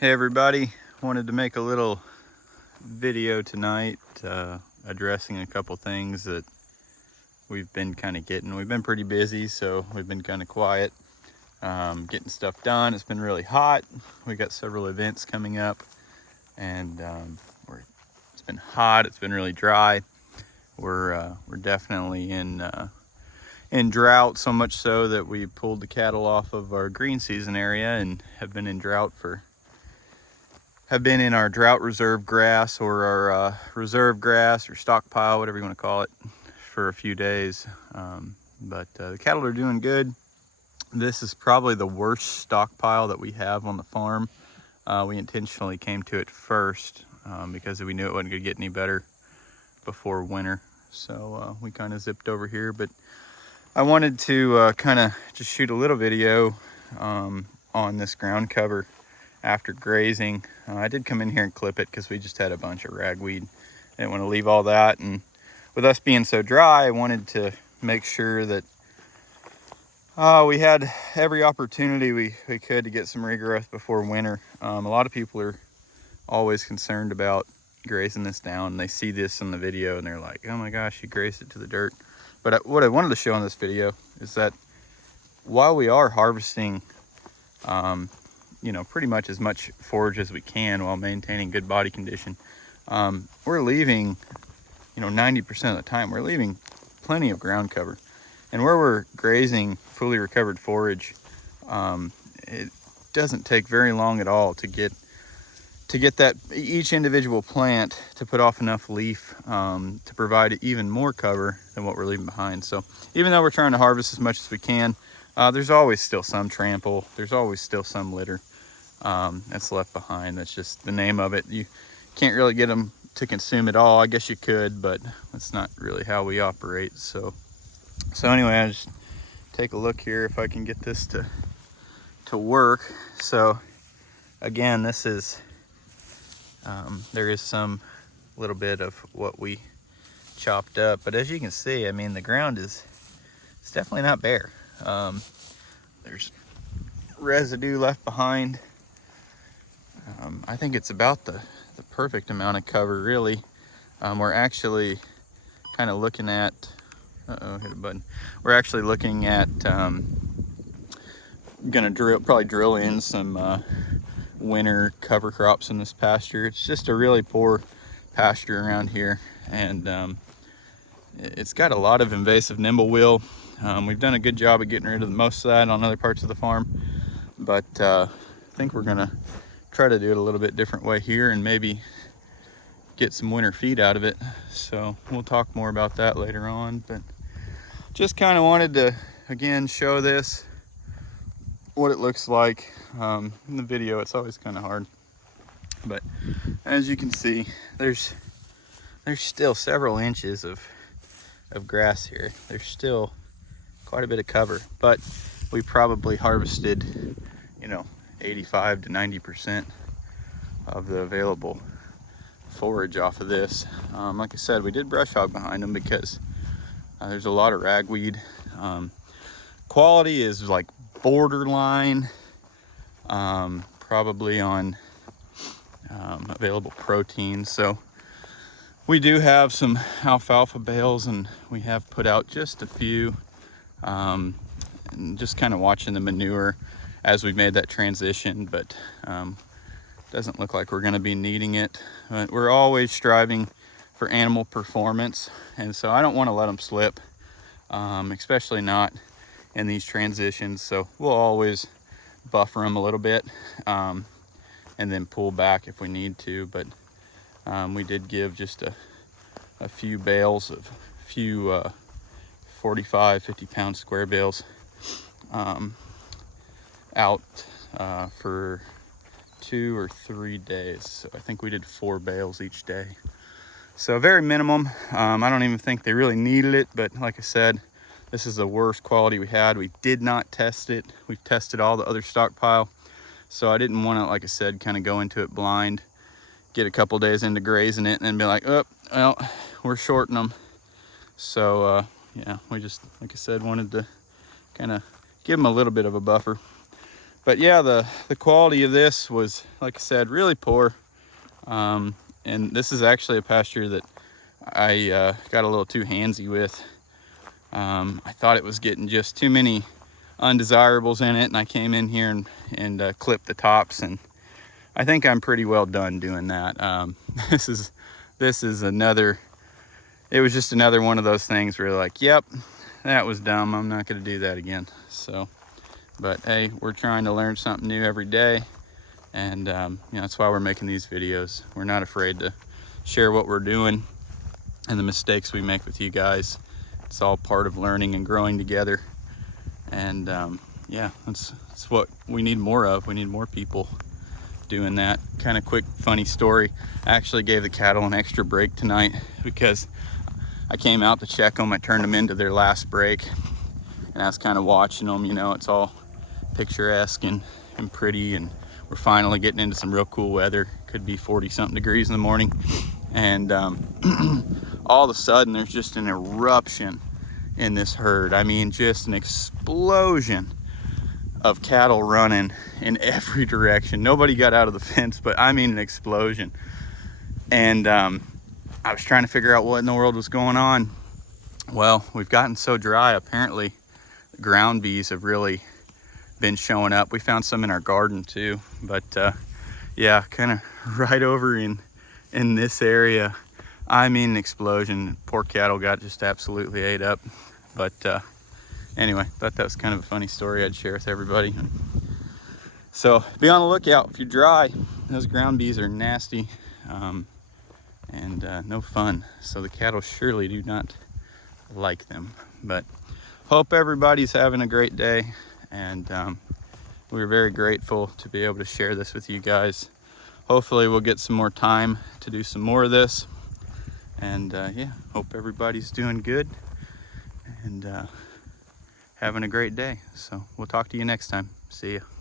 Hey everybody, wanted to make a little video tonight addressing a couple things that we've been kind of getting. We've been pretty busy, so we've been kind of quiet, getting stuff done. It's been really hot. We got several events coming up, and it's been hot. It's been really dry. We're definitely in drought, so much so that we pulled the cattle off of our green season area and have been in drought have been in our drought reserve grass, or our reserve grass, or stockpile, whatever you want to call it, for a few days. But the cattle are doing good. This is probably the worst stockpile that we have on the farm. We intentionally came to it first because we knew it wasn't going to get any better before winter. So we kind of zipped over here, but I wanted to kind of just shoot a little video on this ground cover after grazing. I did come in here and clip it because we just had a bunch of ragweed. I didn't want to leave all that, and with us being so dry, I wanted to make sure that we had every opportunity we could to get some regrowth before winter. A lot of people are always concerned about grazing this down. They see this in the video and they're like, oh my gosh, you grazed it to the dirt. But what I wanted to show in this video is that while we are harvesting pretty much as much forage as we can while maintaining good body condition, we're leaving 90% of the time we're leaving plenty of ground cover. And where we're grazing fully recovered forage, it doesn't take very long at all to get that each individual plant to put off enough leaf to provide even more cover than what we're leaving behind. So even though we're trying to harvest as much as we can, there's always still some trample, there's always still some litter that's left behind. That's just the name of it. You can't really get them to consume it all. I guess you could, but that's not really how we operate. So anyway, I just take a look here if I can get this to work. So again, this is there is some little bit of what we chopped up, but as you can see, I mean, the ground it's definitely not bare. There's residue left behind. I think it's about the perfect amount of cover, really. We're actually kind of looking at, hit a button. We're actually looking at gonna probably drill in some winter cover crops in this pasture. It's just a really poor pasture around here, and it's got a lot of invasive nimblewheel. We've done a good job of getting rid of most of that on other parts of the farm, but I think we're gonna try to do it a little bit different way here and maybe get some winter feed out of it. So we'll talk more about that later on, but just kind of wanted to again show this, what it looks like. In the video it's always kind of hard, but as you can see, there's still several inches of grass here. There's still quite a bit of cover, but we probably harvested 85 to 90% of the available forage off of this. Like I said, we did brush hog behind them because there's a lot of ragweed. Quality is like borderline, probably on available protein. So we do have some alfalfa bales, and we have put out just a few, and just kind of watching the manure as we made that transition, but doesn't look like we're going to be needing it. But we're always striving for animal performance, and so I don't want to let them slip, especially not in these transitions. So we'll always buffer them a little bit, and then pull back if we need to. But we did give just a few bales of 45, 50 pound square bales out for 2 or 3 days. So I think we did 4 bales each day. So very minimum. I don't even think they really needed it, but like I said, this is the worst quality we had. We did not test it. We've tested all the other stockpile. So I didn't want to, like I said, kind of go into it blind, get a couple days into grazing it and then be like, oh, well, we're shorting them. So yeah, we just, like I said, wanted to kind of give them a little bit of a buffer. But yeah, the quality of this was, like I said, really poor. And this is actually a pasture that I got a little too handsy with. I thought it was getting just too many undesirables in it, and I came in here and clipped the tops, and I think I'm pretty well done doing that. This is another, it was just another one of those things where you're like, yep, that was dumb, I'm not going to do that again. So, but hey, we're trying to learn something new every day, and you know, that's why we're making these videos. We're not afraid to share what we're doing and the mistakes we make with you guys. It's all part of learning and growing together. And yeah, that's what we need more of. We need more people doing that. Kind of quick funny story, I actually gave the cattle an extra break tonight because I came out to check them. I turned them into their last break, and I was kind of watching them. You know, it's all picturesque and pretty, and we're finally getting into some real cool weather. Could be 40 something degrees in the morning, and all of a sudden there's just an eruption in this herd. I mean, just an explosion of cattle running in every direction. Nobody got out of the fence, but I mean an explosion. And I was trying to figure out what in the world was going on. Well, we've gotten so dry, apparently the ground bees have really been showing up. We found some in our garden too, but yeah, kind of right over in this area, I mean an explosion. Poor cattle got just absolutely ate up. But anyway, thought that was kind of a funny story I'd share with everybody. So be on the lookout if you're dry. Those ground bees are nasty and no fun. So the cattle surely do not like them. But hope everybody's having a great day, and we're very grateful to be able to share this with you guys. Hopefully we'll get some more time to do some more of this. And yeah, hope everybody's doing good and having a great day. So we'll talk to you next time. See ya.